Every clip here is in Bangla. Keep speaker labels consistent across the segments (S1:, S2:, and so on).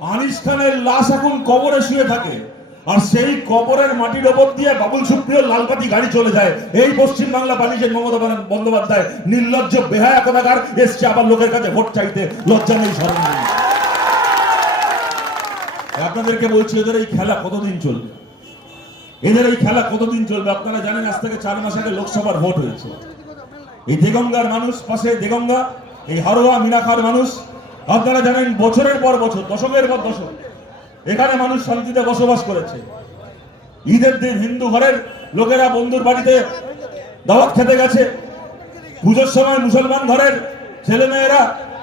S1: আনিস খানের লাশ এখন কবরে শুয়ে থাকে। আর সেই কবরের মাটির ওপর দিয়ে বাবুল সুপ্রিয় লালপাতি গাড়ি চলে যায়। এই পশ্চিম বাংলা বাণিজ্যের মমতা বন্দ্যোপাধ্যায় নির্লজ্জ, বেহায়া কথাকার এসছে আবার লোকের কাছে ভোট চাইতে। লজ্জা নেই নেই। আপনাদেরকে বলছি, এদের এই খেলা কতদিন চলবে? এদের এই খেলা কতদিন চলবে? আপনারা জানেন, আজ থেকে চার মাস আগে লোকসভার ভোট হয়েছে। এই দেগঙ্গার মানুষ, পাশে দেগঙ্গা, এই হারোয়া মিনাখার মানুষ আপনারা জানেন বছরের পর বছর, দশকের পর দশক, এখানে মানুষ শান্তিতে বসবাস করেছে। ঈদের দিন হিন্দু ঘরের লোকেরা বন্ধুর বাড়িতে দাওয়াত খেতে গেছে। পুজোর সময় মুসলমান ঘরের ছেলে মেয়েরা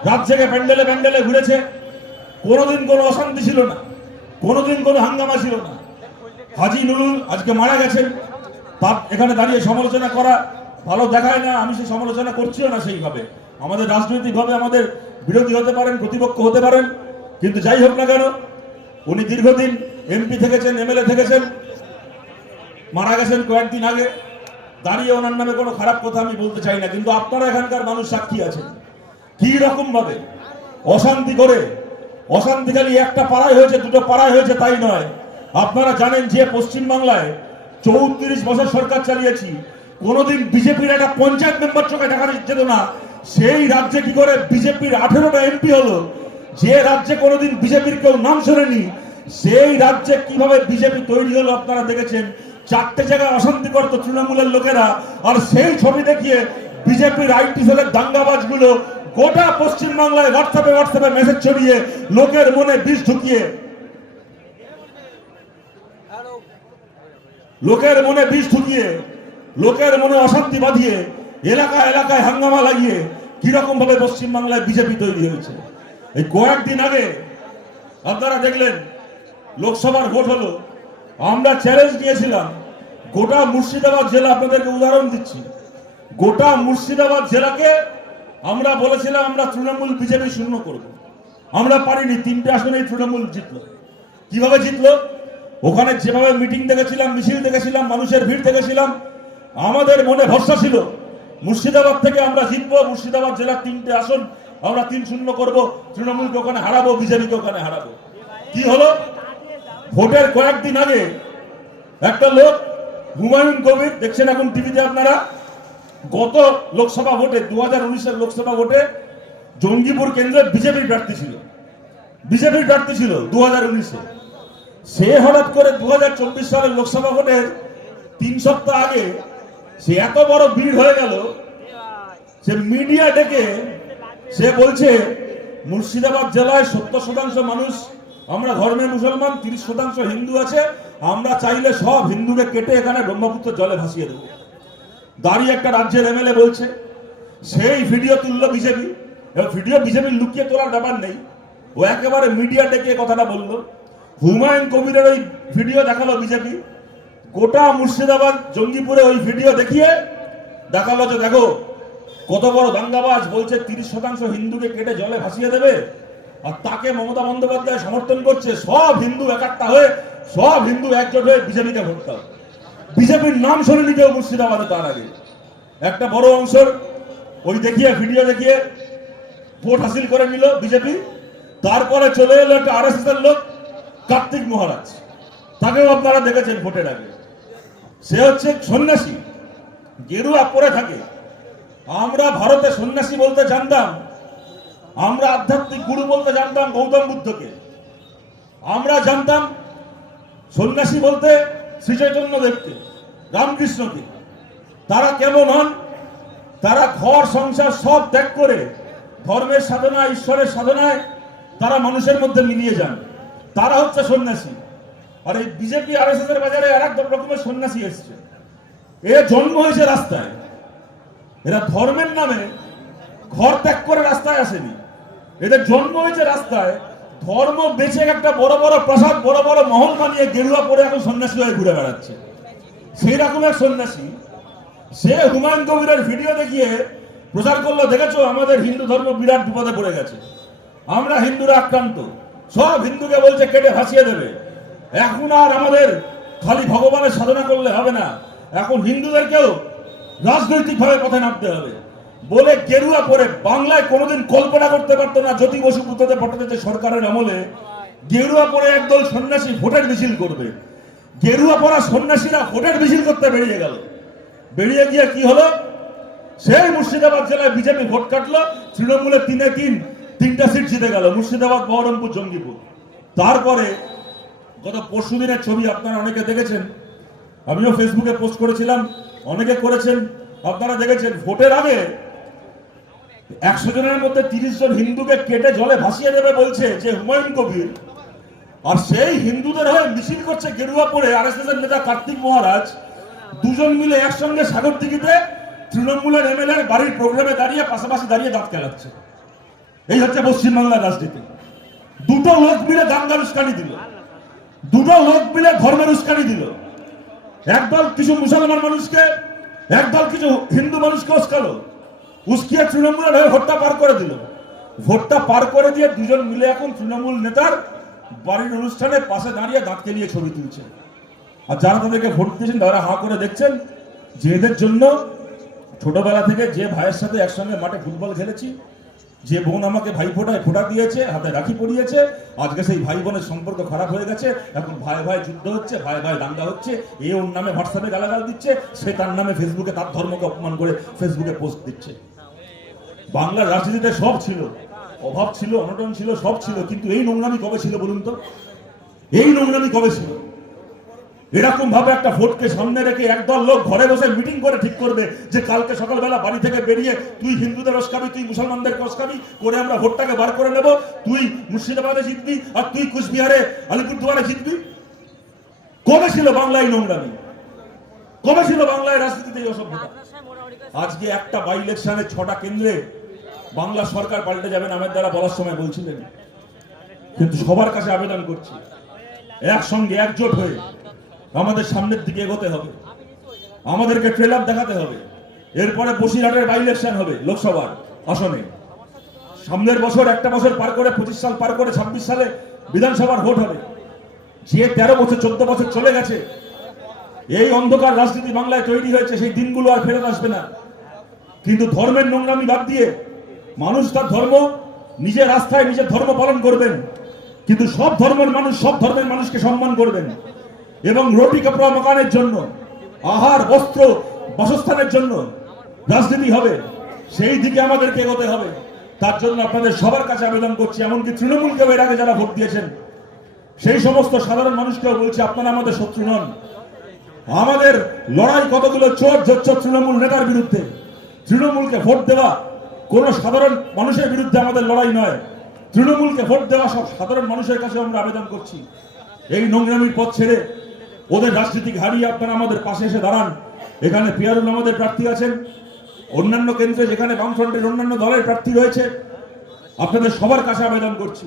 S1: রাত জেগে প্যান্ডেলে প্যান্ডেলে ঘুরেছে। কোনোদিন কোনো অশান্তি ছিল না, কোনোদিন কোনো হাঙ্গামা ছিল না। হাজি নুরুল আজকে মারা গেছেন। তার এখানে দাঁড়িয়ে সমালোচনা করা ভালো দেখায় না, আমি সে সমালোচনা করছিও না সেইভাবে। আমাদের রাজনৈতিকভাবে আমাদের বিরোধী হতে পারেন, প্রতিপক্ষ হতে পারেন, কিন্তু যাই হোক না কেন, উনি দীর্ঘদিন এমপি থেকেছেন এমএলএ থেকেছেন, মারা গেছেন কয়েকদিন আগে। দাঁড়িয়ে ওনার নামে কোনো খারাপ কথা আমি বলতে চাই না, কিন্তু আপনারা এখানকার মানুষ সাক্ষী আছেন। কি রকম ভাবে? অশান্তি করে, অশান্তি খালি একটা পাড়ায় হয়েছে, দুটো পাড়ায় হয়েছে, তাই নয়। আপনারা জানেন যে পশ্চিম বাংলায় চৌত্রিশ বছর সরকার চালিয়েছি, কোনোদিন বিজেপির একটা পঞ্চায়েত মেম্বার চোখে দেখা যেত না সেই রাজ্যে কি করে বিজেপির আঠেরোটা এমপি হলো? যে রাজ্যে কোনোদিন বিজেপির কেউ নাম শোনেনি, সেই রাজ্যে কীভাবে বিজেপি তৈরি হলো আপনারা দেখেছেন? চারটে জায়গায় অশান্তি করতো তৃণমূলের লোকেরা, আর সেই ছবি দেখিয়ে বিজেপির আইটি সেলের দাঙ্গাবাজগুলো গোটা পশ্চিম বাংলায় হোয়াটসঅ্যাপে হোয়াটসঅ্যাপে মেসেজ ছড়িয়ে লোকের মনে বিষ ঢুকিয়ে। লোকের মনে বিষ ঢুকিয়ে, লোকের মনে অশান্তি বাঁধিয়ে এলাকা এলাকায় হাঙ্গামা লাগিয়ে কীরকম ভাবে পশ্চিম বাংলায় বিজেপি তৈরি হয়েছে? এই কয়েকদিন আগে আপনারা দেখলেন, লোকসভার ভোট হলো। আমরা চ্যালেঞ্জ দিয়েছিলাম গোটা মুর্শিদাবাদ জেলা আপনাদেরকে উদাহরণ দিচ্ছি। গোটা মুর্শিদাবাদ জেলাকে আমরা বলেছিলাম আমরা তৃণমূল বিজেপি শূন্য করব। আমরা পারিনি, তিনটে আসনেই তৃণমূল জিতলো। কীভাবে জিতলো? ওখানে যেভাবে মিটিং দেখেছিলাম, মিছিল দেখেছিলাম, মানুষের ভিড় দেখেছিলাম, আমাদের মনে ভরসা ছিল মুর্শিদাবাদ থেকে আমরা জিতবো, মুর্শিদাবাদ জেলার তিনটে আসন আমরা তিন শূন্য করব। তৃণমূলকে ওখানে হারাবো বিজেপিকে ওখানে হারাবো? কি হলো? ভোটের কয়েকদিন আগে একটা লোক, হুমায়ুন কবির, দেখছেন এখন টিভিতে আপনারা? গত লোকসভা ভোটে দু হাজার উনিশের লোকসভা ভোটে জঙ্গিপুর কেন্দ্রে বিজেপির প্রার্থী ছিল। বিজেপির প্রার্থী ছিল দু হাজার উনিশে। সে হঠাৎ করে দু হাজার চব্বিশ সালের লোকসভা ভোটের তিন সপ্তাহ আগে সে এত বড় ভিড় হয়ে গেল, সে মিডিয়া ডেকে সে বলছে, মুর্শিদাবাদ জেলায় সত্তর শতাংশ মানুষ, আমরা ধর্মের মুসলমান, তিরিশ শতাংশ হিন্দু আছে, আমরা চাইলে সব হিন্দুকে কেটে এখানে ব্রহ্মপুত্র জলে ভাসিয়ে দেবো। দাঁড়িয়ে একটা রাজ্যের এমএলএ বলছে, সেই ভিডিও তুললো বিজেপি। এবং ভিডিও বিজেপি লুকিয়ে তোলার ব্যাপার নেই। ও একেবারে মিডিয়া ডেকে কথাটা বলল। হুমায়ুন কবিরের ওই ভিডিও দেখাল বিজেপি। গোটা মুর্শিদাবাদ জঙ্গিপুরে ওই ভিডিও দেখিয়ে দেখাল যে দেখো, কত বড় দাঙ্গাবাজ বলছে তিরিশ শতাংশ হিন্দুকে কেটে জলে ভাসিয়ে দেবে আর তাকে মমতা বন্দ্যোপাধ্যায় সমর্থন করছে। সব হিন্দু একাত্তা হয়ে, সব হিন্দু একজোট হয়ে বিজেপিকে ভোট বিজেপির নাম শোনেনি কেউ মুর্শিদাবাদে তার আগে একটা বড় অংশের ওই দেখিয়ে, ভিডিও দেখিয়ে ভোট হাসিল করে নিল বিজেপি। তারপরে চলে এলো একটা আর লোক কার্তিক মহারাজ। তাকেও আপনারা দেখেছেন ভোটের আগে। সে হচ্ছে সন্ন্যাসী। গেরুয়া পরে থাকে। আমরা ভারতে সন্ন্যাসী বলতে জানতাম, আমরা আধ্যাত্মিক গুরু বলতে জানতাম গৌতম বুদ্ধকে। আমরা জানতাম সন্ন্যাসী বলতে শ্রী চৈতন্য দেবকে, রামকৃষ্ণকে। তারা কেমন হন? তারা ঘর, সংসার সব ত্যাগ করে ধর্মের সাধনা ঈশ্বরের সাধনায় তারা মানুষের মধ্যে মিলিয়ে যান। তারা হচ্ছে সন্ন্যাসী। আর এই বিজেপি আর এর বাজারে আর এক রকমের সন্ন্যাসী এসছে। এ জন্ম হয়েছে রাস্তায়। এরা ধর্মের নামে ঘর ত্যাগ করে রাস্তায় আসেনি। এদের জন্ম হয়েছে রাস্তায়। ধর্ম বেঁচে একটা বড় বড় প্রাসাদ, বড় বড় মহল বানিয়ে গেরুয়া পরে এখন সন্ন্যাসী হয়ে ঘুরে বেড়াচ্ছে। সেই রকম এক সন্ন্যাসী, সে হুমায়ুন কবিরের ভিডিও দেখিয়ে প্রচার করল, দেখেছ, আমাদের হিন্দু ধর্ম বিরাট বিপদে পড়ে গেছে। আমরা হিন্দুরা আক্রান্ত। সব হিন্দুকে বলছে কেটে ভাসিয়ে দেবে। এখন আর আমাদের খালি ভগবানের সাধনা করলে হবে না। এখন হিন্দুদেরকেও রাজনৈতিকভাবে পথে নামতে হবে। বলে গেরুয়া পরে বাংলায় কোনোদিন কল্পনা করতে পারতো না জ্যোতি বসু বুদ্ধদেব ভট্টাচার্য সরকারের আমলে গেরুয়া পরে একদল সন্ন্যাসী ভোটের মিছিল করবে। গেরুয়া পরা সন্ন্যাসীরা ভোটের মিছিল করতে বেরিয়ে গেল। বেরিয়ে গিয়ে কি হলো? সেই মুর্শিদাবাদ জেলায় বিজেপি ভোট কাটলো, তৃণমূলের তিনে তিন, তিনটা সিট জিতে গেল, মুর্শিদাবাদ, বহরমপুর, জঙ্গিপুর। তারপরে গত পরশু দিনের ছবি আপনারা অনেকে দেখেছেন। আমিও ফেসবুকে পোস্ট করেছিলাম। অনেকে করেছেন। আপনারা দেখেছেন, ভোটের আগে একশো জনের মধ্যে তিরিশ জন হিন্দুকে কেটে জলে ভাসিয়ে দেবে বলছে যে হুমায়ুন কবির। আর সেই হিন্দুদের হয়ে মিছিল করছে গেরুয়া পরে আর এস এর নেতা কার্তিক মহারাজ। দুজন মিলে একসঙ্গে সাগর দিঘিতে তৃণমূলের এমএলএ বাড়ির প্রোগ্রামে দাঁড়িয়ে, পাশাপাশি দাঁড়িয়ে দাঁত খেলাচ্ছে। এই হচ্ছে পশ্চিমবাংলার রাজনীতি। দুটো লোক মিলে দাঙ্গার উস্কানি দিল। দুটো লোক মিলে ধর্মের উস্কানি দিল। একদল কিছু মুসলমান মানুষকে, একদল কিছু হিন্দু মানুষকে উস্কালো। উস্কিয়ে তৃণমূলের হয়ে ভোটটা পার করে দিল। ভোটটা পার করে দিয়ে দুজন মিলে এখন তৃণমূল নেতার বাড়ির অনুষ্ঠানে পাশে দাঁড়িয়ে দাঁতকে নিয়ে ছবি তুলছে আর যারা তাদেরকে ভোট দিয়েছেন, তারা হা করে দেখছেন যে এদের জন্য ছোটবেলা থেকে যে ভাইয়ের সাথে একসঙ্গে মাঠে ফুটবল খেলেছি যে বোন আমাকে ভাই ফোটায় ফোটা দিয়েছে, হাতে রাখি পরিয়েছে, আজকে সেই ভাই বোনের সম্পর্ক খারাপ হয়ে গেছে, এখন ভাই ভাই যুদ্ধ হচ্ছে, ভাই ভাই দাঙ্গা হচ্ছে, এ ওর নামে হোয়াটসঅ্যাপে গালাগাল দিচ্ছে, সে তার নামে ফেসবুকে তার ধর্মকে অপমান করে ফেসবুকে পোস্ট দিচ্ছে। বাংলার রাজনীতিতে সব ছিল, অভাব ছিল, অনটন ছিল, সব ছিল, কিন্তু এই নোংরামি কবে ছিল বলুন তো? এই নোংরামি কবে ছিল? এরকম ভাবে একটা ভোটকে সামনে রেখে একদল লোক ঘরে বসে মিটিং করে ঠিক করবে যে কালকে সকালবেলা বাড়ি থেকে বেরিয়ে তুই হিন্দুদের রসকাবি তুই মুসলমানদের রসকাবি করে আমরা ভোটটাকে বার করে নেব। তুই মুর্শিদাবাদে জিতবি আর তুই কুচবিহারে, আলিপুরদুয়ারে জিতবি। কবে ছিল বাংলায় নোংরামি? কবে ছিল বাংলায় রাজনীতিতে অসভ্যতা? আজকে একটা বাই ইলেকশনে ছটা কেন্দ্রে বাংলা সরকার পাল্টে যাবেন নামের দ্বারা বলার সময় বলছিলেন। কিন্তু সবার কাছে আবেদন করছি, একসঙ্গে একজোট হয়ে আমাদের সামনের দিকে এগোতে হবে। আমাদেরকে ট্রেলার দেখাতে হবে। এরপরে বসিরহাটের বাই ইলেকশন হবে লোকসভার আসনে। সামনের বছর একটা বছর পার করে, পঁচিশ সাল পার করে, ছাব্বিশ সালে বিধানসভার ভোট হবে। যে তেরো বছর, চোদ্দ বছর চলে গেছে, এই অন্ধকার রাজনীতি বাংলায় তৈরি হয়েছে, সেই দিনগুলো আর ফেরত আসবে না। কিন্তু ধর্মের নোংরামি বাদ দিয়ে মানুষ তার ধর্ম নিজের রাস্তায় নিজের ধর্ম পালন করবেন। কিন্তু সব ধর্মের মানুষ, সব ধর্মের মানুষকে সম্মান করবেন। এবং রুটি কাপড় মকানের জন্য, আহার, বস্ত্র, বাসস্থানের জন্য রাজনীতি হবে, সেই দিকে আমাদেরকে এগোতে হবে। তার জন্য আপনাদের সবার কাছে আবেদন করছি, এমনকি তৃণমূলকে এর আগে যারা ভোট দিয়েছেন, সেই সমস্ত সাধারণ মানুষকেও বলছি, আপনারা আমাদের শত্রু নন। আমাদের লড়াই কতগুলো চোর জোচ্চোর তৃণমূল নেতার বিরুদ্ধে? তৃণমূলকে ভোট দেওয়া কোন সাধারণ মানুষের বিরুদ্ধে আমাদের লড়াই নয়। তৃণমূলকে ভোট দেওয়া সব সাধারণ মানুষের কাছে আমরা আবেদন করছি। এই নোংরামির পথ ছেড়ে ওদের রাজনীতিক হারিয়ে আপনারা আমাদের পাশে এসে দাঁড়ান। এখানে পিয়ারুল আমাদের প্রার্থী আছেন। অন্যান্য কেন্দ্রে যেখানে বামফ্রন্টের অন্যান্য দলের প্রার্থী রয়েছে, আপনাদের সবার কাছে আবেদন করছি।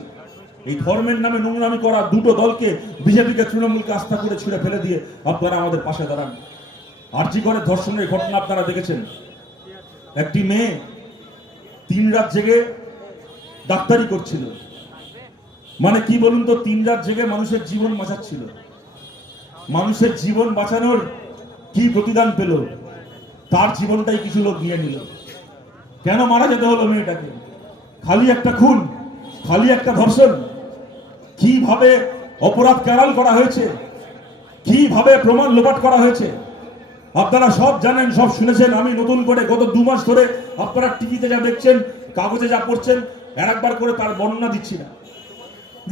S1: এই ধর্মের নামে নোংরামি করা দুটো দলকে বিজেপিকে তৃণমূলকে আস্থা করে ছিঁড়ে ফেলে দিয়ে আপনারা আমাদের পাশে দাঁড়ান। আর্জি করে ধর্ষণের ঘটনা আপনারা দেখেছেন। একটি মেয়ে তিন রাত জেগে ডাক্তারি করছিল। মানে কি বলুন তো, তিন রাত জেগে মানুষের জীবন বাঁচাচ্ছিল। মানুষের জীবন বাঁচানোর কি প্রতিদান পেল? তার জীবনটাই কিছু লোক নিয়ে নিল। কেন মারা যেতে হলো মেয়েটাকে? খালি একটা খুন, খালি একটা ধর্ষণ? কীভাবে অপরাধ কেরাল করা হয়েছে? কীভাবে প্রমাণ লোপাট করা হয়েছে? আপনারা সব জানেন, সব শুনেছেন, আমি নতুন করে গত দু মাস ধরে আপনারা টিভিতে যা দেখছেন, কাগজে যা পড়ছেন, আর একবার করে তার বর্ণনা দিচ্ছি না।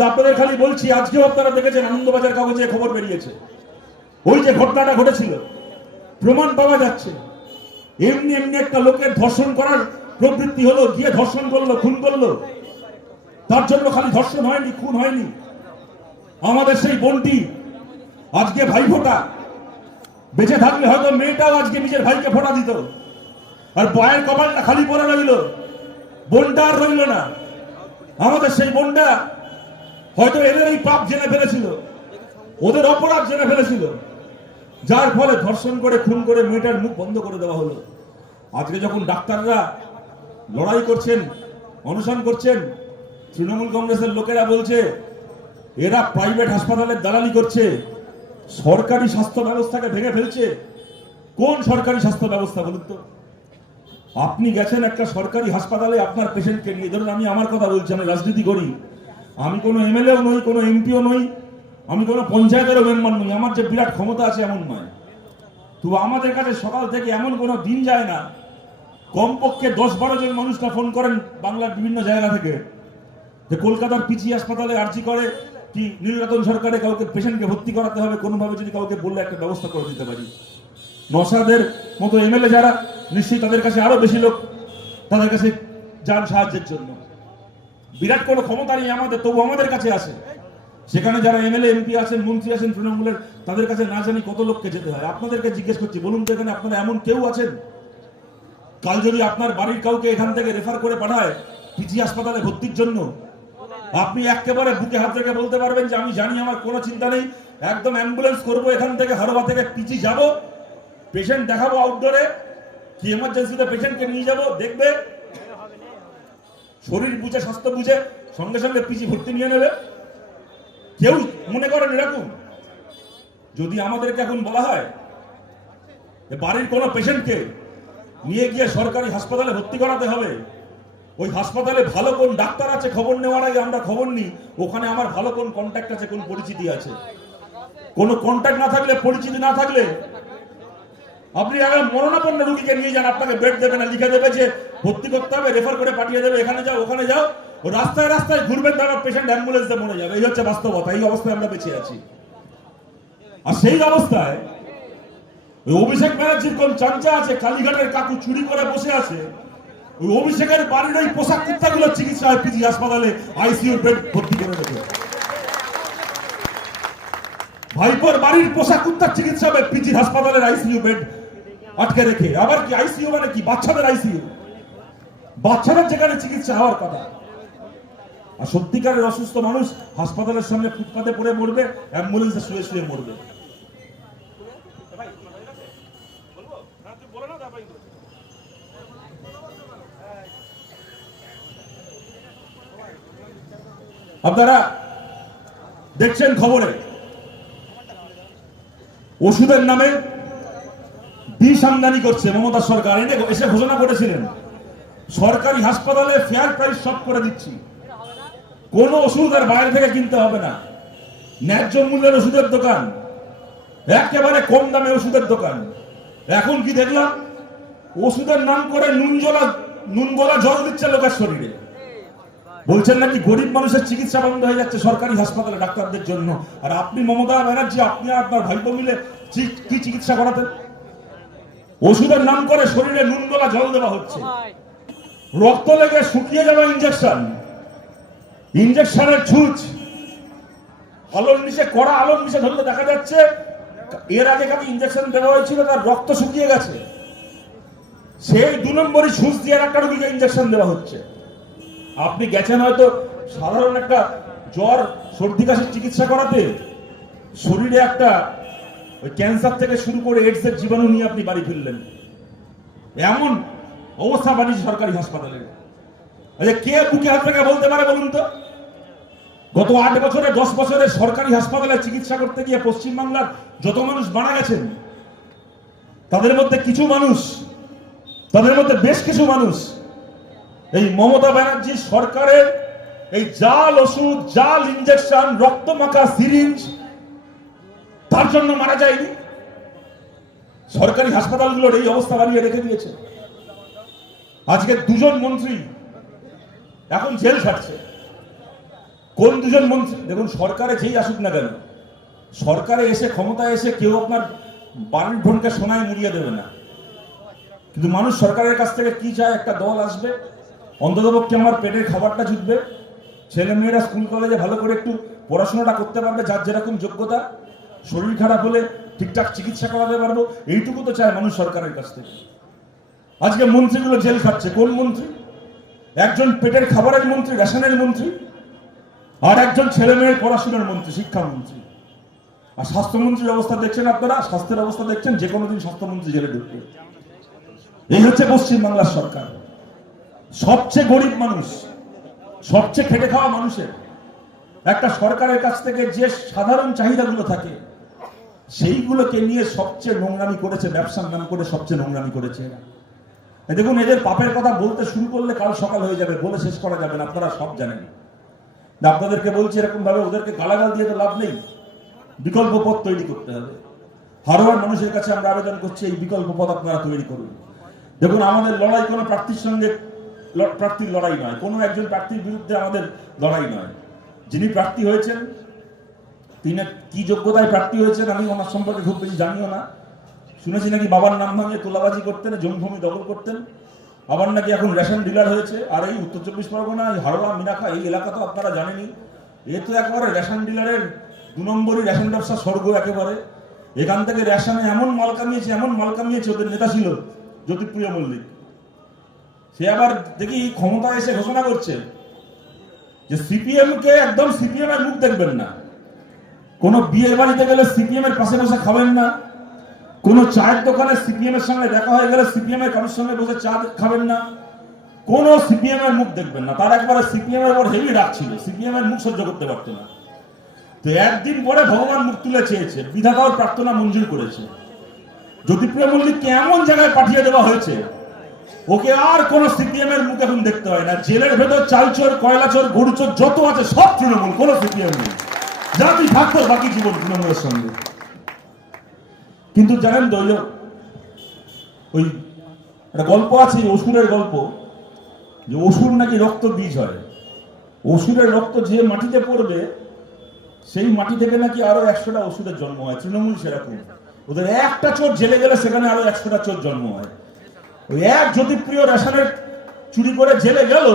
S1: আপনাদের খালি বলছি, আজকেও আপনারা দেখেছেন, আনন্দবাজার কাগজে খবর বেরিয়েছে। ওই যে ঘটনাটা ঘটেছিল, প্রমাণ পাওয়া যাচ্ছে। এমনি এমনি একটা লোকের ধর্ষণ করার প্রবৃত্তি হলো, গিয়ে ধর্ষণ করল, খুন করল। তার জন্য খালি ধর্ষণ হয়নি, খুন হয়নি। আমাদের সেই বোনটি আজকে ভাই ফোটা বেঁচে থাকলে হয়তো মেয়েটাও আজকে নিজের ভাইকে ফোটা দিত। আর বয়ের কপালটা খালি পড়ে রইল, বোনটা আর রইল না। আমাদের সেই বোনটা হয়তো এদের এই পাপ জেনে ফেলেছিল, ওদের অপরাধ জেনে ফেলেছিল। যার ফলে ধর্ষণ করে, খুন করে, মেয়েটার মুখ বন্ধ করে দেওয়া হলো। আজকে যখন ডাক্তাররা লড়াই করছেন, অনশন করছেন, তৃণমূল কংগ্রেসের লোকেরা বলছে, এরা প্রাইভেট হাসপাতালের দালালি করছে, সরকারি স্বাস্থ্য ব্যবস্থাকে ভেঙে ফেলছে। কোন সরকারি স্বাস্থ্য ব্যবস্থা বলুন তো? আপনি গেছেন একটা সরকারি হাসপাতালে আপনার পেশেন্টকে নিয়ে। ধরুন আমি আমার কথা বলছি, আমি রাজনীতি করি। আমি কোনো এমএলএও নই, কোনো এমপিও নই। আমি কোনো পঞ্চায়েতেরও মেম্বার নই, আমার যে বিরাট ক্ষমতা আছে এমন নয়। তো আমাদের কাছে সকাল থেকে এমন কোনো দিন যায় না। কমপক্ষে দশ বারো জন মানুষরা ফোন করেন বাংলার বিভিন্ন জায়গা থেকে যে কলকাতার পিজি হাসপাতালে আর্জি করে কি নীলরতন সরকারে কাউকে পেশেন্টকে ভর্তি করাতে হবে, কোনোভাবে যদি কাউকে বললে একটা ব্যবস্থা করে দিতে পারি। নসাদের মতো এমএলএ যারা, নিশ্চয়ই তাদের কাছে আরও বেশি লোক তাদের কাছে যান সাহায্যের জন্য। বিরাট কোনো ক্ষমতা নেই আমাদের, তবু আমাদের কাছে আসে সেখানে যারা এমএলএ, এমপি আছেন, মন্ত্রী আছেন, তৃণমূলের, তাদের কাছে না জানি কত লোককে যেতে হয়। আপনাদেরকে জিজ্ঞেস করছি, বলুন তো এখানে আপনারা এমন কেউ আছেন? কাল যদি আপনার বাড়ির কাউকে এখান থেকে রেফার করে পাঠায় পিজি হাসপাতালে ভর্তির জন্য, আপনি একেবারে বুকে হাত রেখে বলতে পারবেন যে আমি জানি, আমার কোনো চিন্তা নেই। একদম অ্যাম্বুলেন্স করব এখান থেকে হারোয়া থেকে পিজি যাব পেশেন্ট দেখাবো আউটডোরে কি এমার্জেন্সিতে পেশেন্টকে নিয়ে যাব, দেখবে। শরীর বুঝে, স্বাস্থ্য বুঝে, সঙ্গে সঙ্গে পিজি ভর্তি নিয়ে নেবে। কেউ মনে করেন এরকম? যদি আমাদেরকে এখন বলা হয় বাড়ির কোনো পেশেন্টকে নিয়ে গিয়ে সরকারি হাসপাতালে ভর্তি করাতে হবে, ওই হাসপাতালে ভালো কোন ডাক্তার আছে খবর নেওয়ার আগে আমরা খবর নিই, ওখানে আমার ভালো কোন কন্ট্যাক্ট আছে, কোন পরিচিতি আছে? কোন কন্ট্যাক্ট না থাকলে, পরিচিতি না থাকলে আপনি আগে মরণাপন্ন রুগীকে নিয়ে যান, আপনাকে বেড দেবে না, লিখে দেবে যে ভর্তি করতে হবে রেফার করে পাঠিয়ে দেবে, এখানে যাও, ওখানে যাও রাস্তায় রাস্তায় ঘুরবেন তারা পেশেন্ট অ্যাম্বুলেন্সে মরে যাবে। এই হচ্ছে বাস্তবতা, এই অবস্থায় আমরা বেঁচে আছি। আর সেই অবস্থায় ওই অভিষেক ব্যানার্জির কোন চাঞ্চা আছে, কালীঘাটের কাকু চুরি করে বসে আছে, ওই অভিষেকের বাড়ির ওই পোশাক কুত্তাগুলো চিকিৎসা হয় পিজি হাসপাতালে, আইসিইউ বেড ভর্তি করে রেখে ভাইপোর বাড়ির পোশাক কুত্তার চিকিৎসা হবে পিজি হাসপাতালের আইসিইউ বেড আটকে রেখে। আবার কি আইসিইউ মানে কি? বাচ্চাদের আইসিইউ। বাচ্চাদের যেখানে চিকিৎসা হওয়ার কথা। আর সত্যিকারের অসুস্থ মানুষ হাসপাতালের সামনে ফুটপাতে পড়ে মরবে, অ্যাম্বুলেন্সে শুয়ে শুয়ে মরবে। আপনারা দেখছেন খবরে, ওষুধের নামে বিষ আমদানি করছে মমতা সরকার। এনে এসে ঘোষণা করেছিলেন, সরকারি হাসপাতালে ফেয়ার প্রাইস সব করে দিচ্ছি। কোন ওষুধ আর বাইরে থেকে কিনতে হবে না। ন্যায্য মূল্যের ওষুধের দোকান। একেবারে কম দামে ওষুধের দোকান। এখন কি দেখলাম? ওষুধের নাম করে নুন জলা নুন গলা জল দিচ্ছে লোকের শরীরে। বলছেন নাকি গরিব মানুষের চিকিৎসা বন্ধ হয়ে যাচ্ছে সরকারি হাসপাতালে ডাক্তারদের জন্য। আর আপনি মমতা ব্যানার্জি, আপনি আপনার ভাইপো মিলে কি চিকিৎসা করাতেন? ওষুধের নাম করে শরীরে নুন গলা জল দেওয়া হচ্ছে। রক্ত লেগে শুকিয়ে যাওয়া ইঞ্জেকশন ইঞ্জেকশনের ছুঁচ। আলোর নিচে, কড়া আলোর নিচে ধরলে দেখা যাচ্ছে, এর আগে কাকে ইঞ্জেকশন দেওয়া হয়েছিল, তার রক্ত শুকিয়ে গেছে। সেই দু নম্বরই ছুঁচ দিয়ে একটা রোগীকে ইঞ্জেকশন দেওয়া হচ্ছে। আপনি গেছেন হয়তো সাধারণ একটা জ্বর, সর্দি কাশির চিকিৎসা করাতে। শরীরে একটা ওই ক্যান্সার থেকে শুরু করে এইডস এর জীবাণু নিয়ে আপনি বাড়ি ফিরলেন। এমন অবস্থা বানিয়েছে সরকারি হাসপাতালে। আচ্ছা কে বুকে হাত থেকে বলতে পারে বলুন তো? গত আট বছরে, দশ বছরে সরকারি হাসপাতালে চিকিৎসা করতে গিয়ে পশ্চিমবাংলার যত মানুষ মারা গেছেন, তাদের মধ্যে কিছু মানুষ, তাদের মধ্যে বেশ কিছু মানুষ এই মমতা ব্যানার্জি সরকারের এই জাল ওষুধ, জাল ইঞ্জেকশন রক্ত মাখা সিরিঞ্জ তার জন্য মারা যায়নি। সরকারি হাসপাতালগুলোর এই অবস্থা বানিয়ে রেখে দিয়েছে। আজকে দুজন মন্ত্রী এখন জেল খাটছে। কোন দুজন মন্ত্রী? দেখুন, সরকারে যেই আসুক না কেন, সরকারে এসে ক্ষমতায় এসে কেউ আপনার বাড়ির ঢনকে সোনায় মুড়িয়ে দেবে না। কিন্তু মানুষ সরকারের কাছ থেকে কি চায়? একটা দল আসবে, অন্ততপক্ষে আমার পেটের খাবারটা জুটবে ছেলে মেয়েরা স্কুল, কলেজে ভালো করে একটু পড়াশোনাটা করতে পারবে, যার যেরকম যোগ্যতা, শরীর খারাপ হলে ঠিকঠাক চিকিৎসা করাতে পারব, এইটুকু তো চায় মানুষ সরকারের কাছ থেকে। আজকে মন্ত্রীগুলো জেল খাচ্ছে। কোন মন্ত্রী? একজন পেটের খাবারের মন্ত্রী, রেশনের মন্ত্রী আর একজন ছেলে মেয়ের পড়াশোনার মন্ত্রী, শিক্ষামন্ত্রী। আর স্বাস্থ্যমন্ত্রীর অবস্থা দেখছেন আপনারা? স্বাস্থ্যের অবস্থা দেখছেন? যে কোনো দিন স্বাস্থ্যমন্ত্রী জেলে ঢুকবে। এই হচ্ছে পশ্চিমবাংলার সরকার। সবচেয়ে গরিব মানুষ, সবচেয়ে খেটে খাওয়া মানুষের একটা সরকারের কাছ থেকে যে সাধারণ চাহিদাগুলো থাকে, সেইগুলোকে নিয়ে সবচেয়ে নোংরামি করেছে, ব্যবসার নাম করে সবচেয়ে নোংরামি করেছে দেখুন, এদের পাপের কথা বলতে শুরু করলে কাল সকাল হয়ে যাবে, বলে শেষ করা যাবে না, আপনারা সব জানেন। আপনাদেরকে বলছি এরকম ভাবে ওদেরকে গালাগাল দিয়ে তো লাভ নেই। বিকল্প পথ তৈরি করতে হবে। হারোয়ার মানুষের কাছে আমরা আবেদন করছি, এই বিকল্প পথ আপনারা তৈরি করুন। দেখুন, আমাদের লড়াই কোনো প্রার্থীর সঙ্গে প্রার্থীর লড়াই নয়, কোনো একজন প্রার্থীর বিরুদ্ধে আমাদের লড়াই নয়। যিনি প্রার্থী হয়েছেন, তিনি কি যোগ্যতায় প্রার্থী হয়েছেন আমি ওনার সম্পর্কে খুব বেশি জানিও না। শুনেছি নাকি বাবার নাম ভাঙে তোলাবাজি করতেন, জমিভূমি দখল করতেন। আবার নাকি এখন রেশন ডিলার হয়েছে, আর এই উত্তর চব্বিশ পরগনা, এই হাওড়া মিনাখা এই এলাকা তো আপনারা জানেনি এ তো একেবারে রেশন ডিলারের দু নম্বরই রেশন ব্যবসা স্বর্গ একেবারে। এখান থেকে রেশনে এমন মাল কামিয়েছে, এমন মাল কামিয়েছে ওদের নেতা ছিল, জ্যোতিপ্রিয় মল্লিক। সে আবার দেখি ক্ষমতা এসে ঘোষণা করছে যে সিপিএম কে একদম সিপিএম এর মুখ দেখবেন না। কোন বিয়ে বাড়িতে গেলে সিপিএম এর পাশে বসে খাবেন না। কোন চায়ের দোকানে সিপিএম এর সঙ্গে দেখা হয়ে গেলে সিপিএম এর কারোর সঙ্গে বসে চা খাবেন না। কোন সিপিএম এর মুখ দেখবেন না। তার একবারে সিপিএম এর উপর হেভি রাগ ছিল। সিপিএম এর মুখ সহ্য করতে পারতো না। তো একদিন পরে ভগবান মুখ তুলে চেয়েছে। বিধাতাও প্রার্থনা মঞ্জুর করেছে। জ্যোতিপ্রিয় মল্লিককে এমন জায়গায় পাঠিয়ে দেওয়া হয়েছে, ওকে আর কোন সিপিএম এর মুখ এখন দেখতে হয় না। জেলের ভেতর চালচোর, কয়লাচোর, গরুচোর যত আছে সব তৃণমূল, কোন সিপিএম নেই। জাতি থাকতো বাকি জীবন তৃণমূলের সঙ্গে। কিন্তু জানেন তো ওই একটা গল্প আছে অসুরের গল্প। যে অসুর নাকি রক্ত বীজ হয়। অসুরের রক্ত যে মাটিতে পড়বে, সেই মাটি থেকে নাকি আরও একশোটা অসুরের জন্ম হয়, তৃণমূল সেরকম। ওদের একটা চোর জেলে গেলে সেখানে আরও একশোটা চোর জন্ম হয়। ওই এক জ্যোতিপ্রিয় রেশনের চুরি করে জেলে গেল,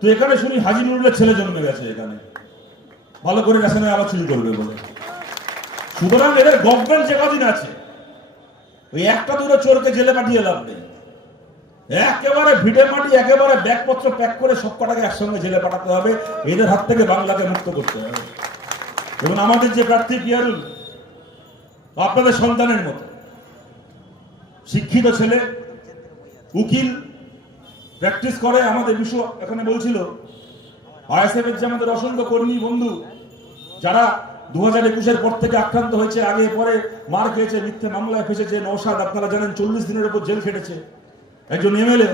S1: তো এখানে শুনি হাজি নুরুলের ছেলে জন্মে গেছে এখানে। ভালো করে রেশনে আবার চুরি করবে বলে। সুতরাং এদের গভর্নমেন্ট যে কদিন আছে, ওই একটা দুটো চোরকে জেলে পাঠিয়ে লাভ নেই। একেবারে ভিড়ে মাটি, একেবারে ব্যাগপত্র প্যাক করে সব কটাকে একসঙ্গে জেলে পাঠাতে হবে। এদের হাত থেকে বাংলাকে মুক্ত করতে হবে। এবং আমাদের যে প্রার্থী পিয়ারুল, আপনাদের সন্তানের মতো, শিক্ষিত ছেলে, উকিল, প্র্যাকটিস করে। আমাদের বিশ্ব এখানে বলছিল আইএসএফ যে আমাদের অসংখ্য কর্মী বন্ধু, যারা দু একুশের পর থেকে আক্রান্ত হয়েছে, আগে পরে মার খেয়েছে, মিথ্যে মামলায় ফেসেছে নৌসাদ আপনারা জানেন চল্লিশ দিনের উপর জেল খেটেছে। একজন এমএলএ,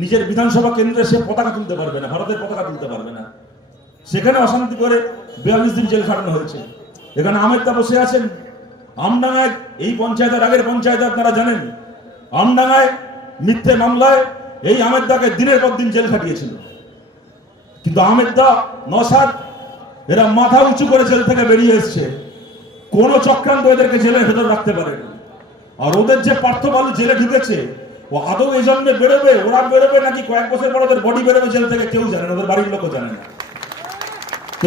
S1: নিজের বিধানসভা কেন্দ্রে সে পতাকা তুলতে পারবে না, ভারতের পতাকা তুলতে পারবে না। সেখানে অশান্তি করে বিয়াল্লিশ দিন জেল খাটানো হয়েছে। এখানে আমেদদা বসে আছেন, আমডাঙ্গায় এই পঞ্চায়েতের আগের পঞ্চায়েত আপনারা জানেন, আমডাঙ্গায় মিথ্যে মামলায় এই আমেদদাকে দিনের পর দিন জেল খাটিয়েছিল। কিন্তু আমেদদা নসাদ এরা মাথা উঁচু করে জেল থেকে বেরিয়ে এসছে। কোন চক্রান্ত এদেরকে জেলের ভেতর রাখতে পারে আর ওদের যে পার্থ বালু জেলে ঢুকেছে, ও আদৌ এই জন্য বেরোবে? ওরা বেরোবে নাকি কয়েক বছর পর ওদের বডি বেরোবে জেল থেকে? কেউ জানে না, ওদের বাড়ির লোকও জানে না। তো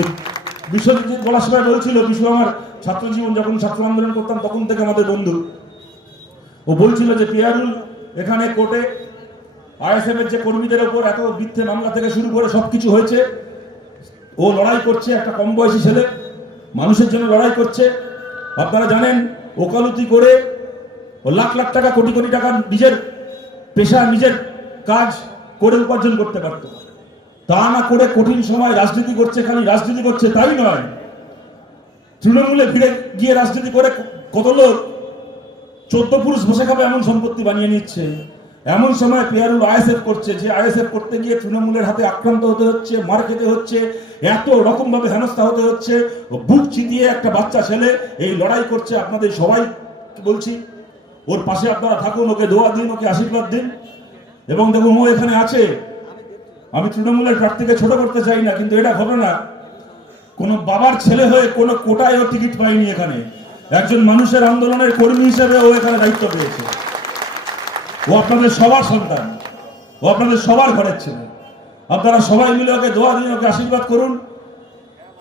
S1: বিশ্বজিৎ বলার সময় বলছিল বিশ্ব আমার ছাত্র জীবন যখন ছাত্র আন্দোলন করতাম, তখন থেকে আমাদের বন্ধু। ও বলছিল যে, পিয়ারুল, এখানে কোর্টে আইএসএফ এর যে কর্মীদের ওপর এত মিথ্যে মামলা থেকে শুরু করে সবকিছু হয়েছে ও লড়াই করছে, একটা কম বয়সী ছেলে, মানুষের জন্য লড়াই করছে। আপনারা জানেন, ওকালতি করে ও লাখ লাখ টাকা, কোটি কোটি টাকা নিজের পেশা, নিজের কাজ করে উপার্জন করতে পারত। তা না করে কঠিন সময় রাজনীতি করছে, খালি রাজনীতি করছে তাই নয়। তৃণমূলে ফিরে গিয়ে রাজনীতি করে কত লোক, চোদ্দ পুরুষ বসে খাবে এমন সম্পত্তি বানিয়ে নিচ্ছে। এমন সময় পেয়ারুল আইএসএফ করছে, যে আইএসএফ করতে গিয়ে তৃণমূলের হাতে আক্রান্ত হতে হচ্ছে মার খেতে হচ্ছে, এত রকম ভাবে হেনস্থা হতে হচ্ছে বুক চিতিয়ে একটা বাচ্চা ছেলে এই লড়াই করছে, আপনাদের সবাই বলছি, ওর পাশে আপনারা থাকুন, ওকে দোয়া দিন, ওকে আশীর্বাদ দিন। এবং দেখুন, ও এখানে আছে। আমি তৃণমূলের প্রার্থীকে ছোট করতে চাই না, কিন্তু এটা ঘটনা কোন বাবার ছেলে হয়ে কোন কোটায় ও টিকিট পায়নি এখানে। একজন মানুষের আন্দোলনের কর্মী হিসেবে ও এখানে দায়িত্ব পেয়েছে। ও আপনাদের সবার সন্তান, ও আপনাদের সবার ঘরের ছেলে। আপনারা সবাই মিলে ওকে দোয়া দিন ওকে আশীর্বাদ করুন।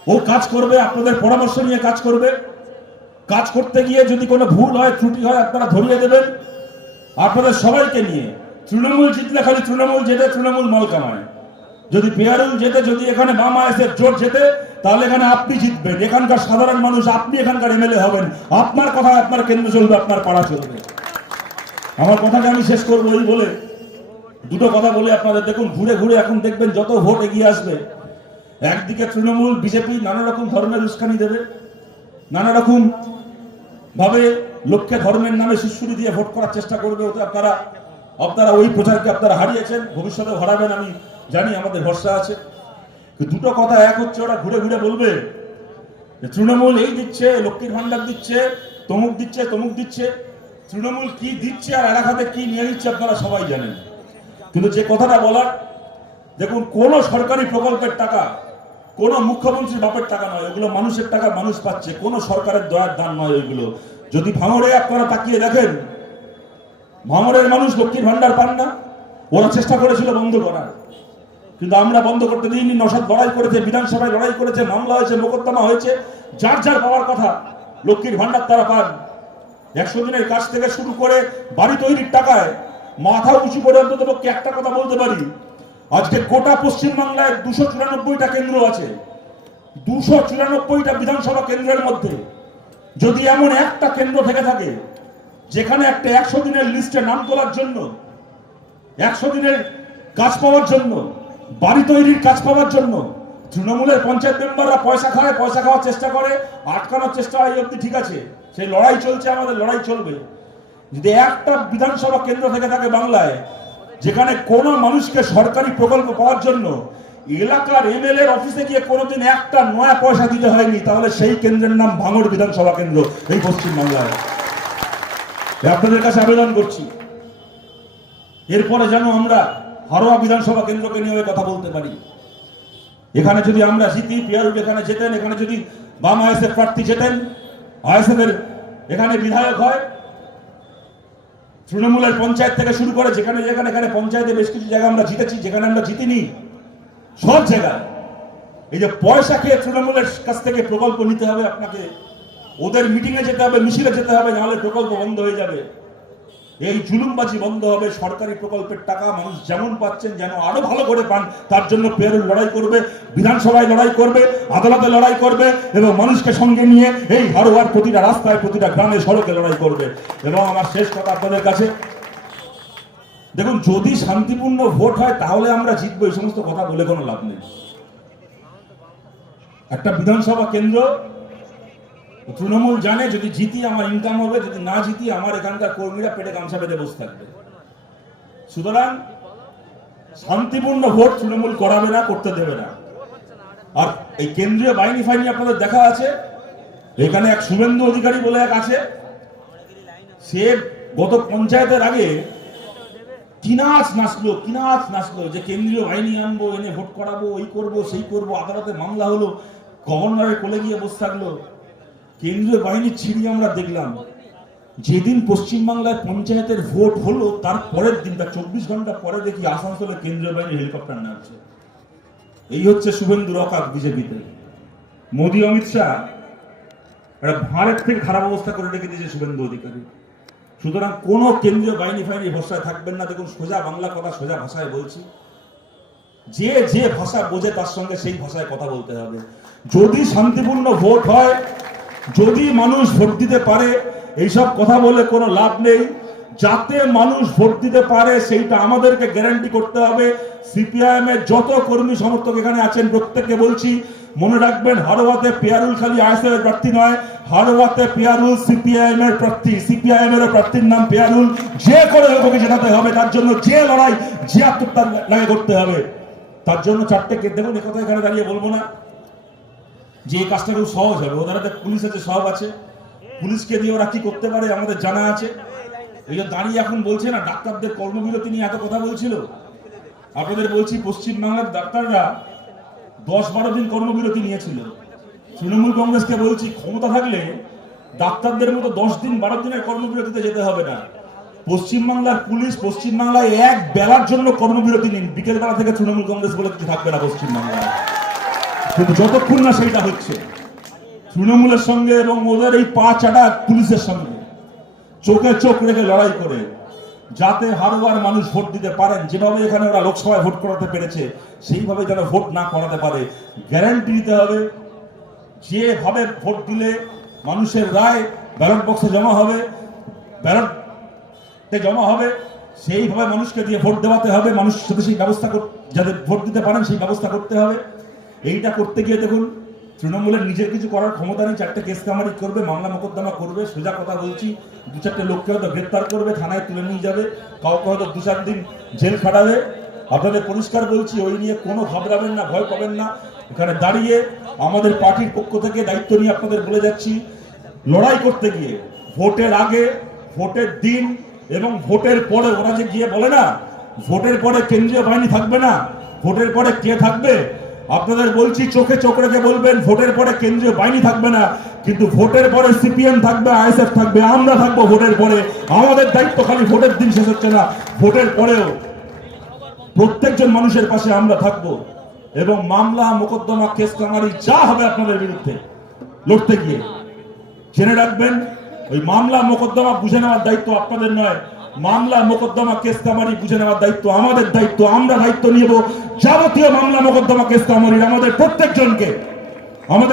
S1: ও কাজ করবে, আপনাদের পরামর্শ নিয়ে কাজ করবে। কাজ করতে গিয়ে যদি কোনো ভুল হয়, ত্রুটি হয়, আপনারা ধরিয়ে দেবেন। আপনাদের সবাইকে নিয়ে, তৃণমূল জিতলে খালি তৃণমূল যেতে তৃণমূল মাল কামায়। যদি পেয়ারুল যেতে যদি এখানে বামা এসে জোট যেতে তাহলে এখানে আপনি জিতবেন। এখানকার সাধারণ মানুষ, আপনি এখানকার এমএলএ হবেন। আপনার কথা আপনার কেন্দ্র চলবে, আপনার পাড়া চলবে। আমার কথাকে আমি শেষ করব এই বলে দুটো কথা বলে আপনাদের দেখুন, ঘুরে ঘুরে এখন দেখবেন যত ভোট এগিয়ে আসবে, একদিকে তৃণমূল, বিজেপি নানা রকম ধর্মের উস্কানি দেবে, নানা রকম ভাবে লোককে ধর্মের নামে সুশ্রুতি দিয়ে ভোট করার চেষ্টা করবে, ওতে আপনারা আপনারা ওই প্রচারকে আপনারা হারিয়েছেন ভবিষ্যতে হারাবেন আমি জানি, আমাদের ভরসা আছে। দুটো কথা এক হচ্ছে, ওরা ঘুরে ঘুরে বলবে তৃণমূল এই দিচ্ছে, লক্ষ্মীর ভান্ডার দিচ্ছে, তমুক দিচ্ছে তমুক দিচ্ছে। তৃণমূল কি দিচ্ছে আর এলাকাতে কি নিয়ে নিচ্ছে আপনারা সবাই জানেন। কিন্তু যে কথাটা বলার, দেখুন, কোন সরকারি প্রকল্পের টাকা, কোন মুখ্যমন্ত্রীর বাপের টাকা নয়, ওগুলো মানুষের টাকা, মানুষ পাচ্ছে। কোন সরকারের দয়ার দান নয় ওইগুলো। যদি ভাঙড়ে আপনারা তাকিয়ে দেখেন, ভাঙড়ের মানুষ লক্ষ্মীর ভান্ডার পান না, ওরা চেষ্টা করেছিল বন্ধ করার। কিন্তু আমরা বন্ধ করতে দিইনি নসাদ লড়াই করেছে, বিধানসভায় লড়াই করেছে, মামলা হয়েছে, মোকদ্দমা হয়েছে, যার যার পাওয়ার কথা লক্ষ্মীর ভান্ডার তারা পান। একশো দিনের কাজ থেকে শুরু করে বাড়ি তৈরির টাকায় মাথা উঁচু করে অন্তত পক্ষে একটা কথা বলতে পারি? আজকে গোটা পশ্চিমবাংলায় দুশো চুরানব্বইটা কেন্দ্র আছে। দুশো চুরানব্বইটা বিধানসভা কেন্দ্রের মধ্যে যদি এমন একটা কেন্দ্র থেকে থাকে, যেখানে একটা একশো দিনের লিস্টে নাম তোলার জন্য, একশো দিনের কাজ পাওয়ার জন্য, বাড়ি তৈরির কাজ পাওয়ার জন্য তৃণমূলের পঞ্চায়েত মেম্বাররা পয়সা খায়, পয়সা খাওয়ার চেষ্টা করে, আটকানোর চেষ্টা হয় অব্দি ঠিক আছে। সেই লড়াই চলছে, আমাদের লড়াই চলবে। যদি একটা বিধানসভা কেন্দ্র থেকে থাকে বাংলায়, যেখানে কোনো মানুষকে সরকারি প্রকল্প পাওয়ার জন্য এলাকার এমএলএ এর অফিসে গিয়ে কোনোদিন একটা নয়া পয়সা দিতে হয়নি, তাহলে সেই কেন্দ্রের নাম ভাঙড় বিধানসভা কেন্দ্র এই পশ্চিম বাংলায় আপনাদের কাছে আবেদন করছি। এরপরে যেন আমরা হারোয়া বিধানসভা কেন্দ্রকে নিয়ে কথা বলতে পারি। এখানে যদি আমরা জিতি পিয়ারুল এখানে জেতেন এখানে যদি বাম আইএসএফ প্রার্থী জেতেন আইএসএফ এর এখানে বিধায়ক হয়, তৃণমূলের পঞ্চায়েত থেকে শুরু করে যেখানে যেখানে, এখানে পঞ্চায়েতে বেশ কিছু জায়গা আমরা জিতেছি, যেখানে আমরা জিতিনি, সব জায়গায় এই যে পয়সা খেয়ে তৃণমূলের কাছ থেকে প্রকল্প নিতে হবে, আপনাকে ওদের মিটিংয়ে যেতে হবে, মিছিলে যেতে হবে, নাহলে প্রকল্প বন্ধ হয়ে যাবে। এই জুলুমবাজি বন্ধ হবে, সরকারি প্রকল্পের টাকা মানুষ যেমন পাচ্ছেন যেন আরও ভালো করে পান, তার জন্য পেরুল লড়াই করবে, বিধানসভায় লড়াই করবে, আদালতে লড়াই করবে এবং মানুষকে সঙ্গে নিয়ে এই হারোয়ার প্রতিটা রাস্তায়, প্রতিটা গ্রামে, সড়কে লড়াই করবে। এবং আমার শেষ কথা আপনাদের কাছে, দেখুন, যদি শান্তিপূর্ণ ভোট হয়, তাহলে আমরা জিতবো, এই সমস্ত কথা বলে কোনো লাভ নেই। একটা বিধানসভা কেন্দ্র তৃণমূল জানে যদি জিতি আমার ইনকাম হবে, যদি না জিতি আমার এখানকার কর্মীরা পেটে গামছা বেঁধে বসে থাকবে। সুতরাং শান্তিপূর্ণ ভোট তৃণমূল করাবে না, করতে দেবে না। আর এই কেন্দ্রীয় বাহিনী ফাইনি আপনাদের দেখা আছে, এখানে এক শুভেন্দু অধিকারী বলে এক আছে, সে গত পঞ্চায়েতের আগে কিনাচ নাচলো কিনাচ নাচলো যে কেন্দ্রীয় বাহিনী আনব, এনে ভোট করাবো ওই করব, সেই করব, আদালতে মামলা হলো, গভর্নরের কোলে গিয়ে বসে থাকল। কেন্দ্রীয় বাহিনী ছিঁড়ি আমরা দেখলাম, যেদিন পশ্চিমবাংলায় পঞ্চায়েতের ভোট হলো, তার পরের দিন তার চব্বিশ ঘণ্টা পরে দেখি আসানসোলে কেন্দ্রীয় বাহিনী হেলিকপ্টার নামছে। এই হচ্ছে শুভেন্দু রকাত বিজেপিতে। মোদী, অমিত শাহ, একটা ভারত থেকে খারাপ অবস্থা করে রেখে দিয়েছে শুভেন্দু অধিকারী। সুতরাং কোন কেন্দ্রীয় বাহিনী ফাহিনী ভরসায় থাকবেন না। দেখুন, সোজা বাংলা কথা সোজা ভাষায় বলছি। যে যে ভাষা বোঝে, তার সঙ্গে সেই ভাষায় কথা বলতে হবে। যদি শান্তিপূর্ণ ভোট হয় যদি মানুষ ভোট দিতে পারে, এইসব কথা বলে কোনো লাভ নেই। যাতে মানুষ ভোট দিতে পারে, সেইটা আমাদেরকে গ্যারান্টি করতে হবে। সিপিআইএম এর যত কর্মী সমর্থক এখানে আছেন, প্রত্যেককে বলছি, মনে রাখবেন হারোয়াতে পেয়ারুল খালি আইএসএফ এর প্রার্থী নয় হারোয়াতে পেয়ারুল সিপিআইএম এর প্রার্থী সিপিআইএম এর প্রার্থীর নাম পেয়ারুল। যে করে ওকে জেতাতে হবে, তার জন্য যে লড়াই, যে আত্মহত্যা লাগে করতে হবে। তার জন্য চারটে দেখুন, একথা এখানে দাঁড়িয়ে বলব না। যে এই কাজটা খুব সহজ হবে। ওদের হাতে পুলিশ আছে, সব আছে। পুলিশকে দিয়ে ওরা কি করতে পারে আমাদের জানা আছে। এই যে দাঁড়িয়ে এখন বলছে না, ডাক্তারদের কর্মবিরতি নিয়ে এত কথা বলছিল। আপনাদের বলছি, পশ্চিমবাংলার ডাক্তাররা দশ বারো দিন কর্মবিরতি নিয়েছিল। তৃণমূল কংগ্রেসকে বলছি, ক্ষমতা থাকলে ডাক্তারদের মতো দশ দিন, বারো দিনের কর্মবিরতিতে যেতে হবে না। পশ্চিমবাংলার পুলিশ পশ্চিমবাংলায় এক বেলার জন্য কর্মবিরতি নিন। বিকেলবেলা থেকে তৃণমূল কংগ্রেস বলে কিছু থাকবে না পশ্চিমবাংলায়। কিন্তু যতক্ষণ না সেইটা হচ্ছে, তৃণমূলের সঙ্গে এবং ওদের এই পা চাটা পুলিশের সঙ্গে, চোখে চোখ রেখে লড়াই করে, যাতে হারোয়ার মানুষ ভোট দিতে পারেন, যেভাবে এখানে ওরা লোকসভায় ভোট করাতে পেরেছে, সেইভাবে যেন ভোট না করাতে পারে। গ্যারান্টি দিতে হবে, যেভাবে ভোট দিলে মানুষের রায় ব্যালট বক্সে জমা হবে, ব্যালটে জমা হবে, সেইভাবে মানুষকে দিয়ে ভোট দেওয়াতে হবে, মানুষ সাথে সেই ব্যবস্থা যাতে ভোট দিতে পারেন, সেই ব্যবস্থা করতে হবে। এইটা করতে গিয়ে দেখুন, তৃণমূলের নিজের কিছু করার ক্ষমতা নেই, চারটে কেস কামারি করবে, মামলা মোকদ্দমা করবে, সোজা কথা বলছি, দু চারটে লোককে হয়তো গ্রেপ্তার করবে, থানায় তুলে নিয়ে যাবে, কাউকে হয়তো দু চার দিন জেল খাটাবে। আপনাদের পরিষ্কার বলছি, ওই নিয়ে কোনো ঘাবড়াবেন না, ভয় পাবেন না। এখানে দাঁড়িয়ে আমাদের পার্টির পক্ষ থেকে দায়িত্ব নিয়ে আপনাদের বলে যাচ্ছি, লড়াই করতে গিয়ে, ভোটের আগে, ভোটের দিন এবং ভোটের পরে, ওরা যে গিয়ে বলে না, ভোটের পরে কেন্দ্রীয় বাহিনী থাকবে না, ভোটের পরে কে থাকবে আপনাদের বলছি, চোখে চোখ রেখে বলবেন, ভোটের পরে কেন্দ্রীয় বাহিনী থাকবে না, কিন্তু ভোটের পরে সিপিএম থাকবে, আইএসএফ থাকবে, আমরা থাকব ভোটের পরে। আমাদের দায়িত্ব খালি ভোটের দিন শেষ হচ্ছে না, ভোটের পরেও। প্রত্যেকজন মানুষের পাশে আমরা থাকব এবং মামলা, মোকদ্দমা, কেস কামারি, যা হবে আপনাদের বিরুদ্ধে লড়তে গিয়ে। জেনে রাখবেন, ওই মামলা, মোকদ্দমা বুঝে নেওয়ার দায়িত্ব আপনাদের নয় মামলা মোকদ্দমা কেস্তামারি বুঝে নেওয়ার দায়িত্ব আমাদের দায়িত্ব, আমরা দায়িত্ব নিব যাবতীয় মামলা মোকদ্দমা কেস কামারির আমাদের প্রত্যেকজনকে। আমাদের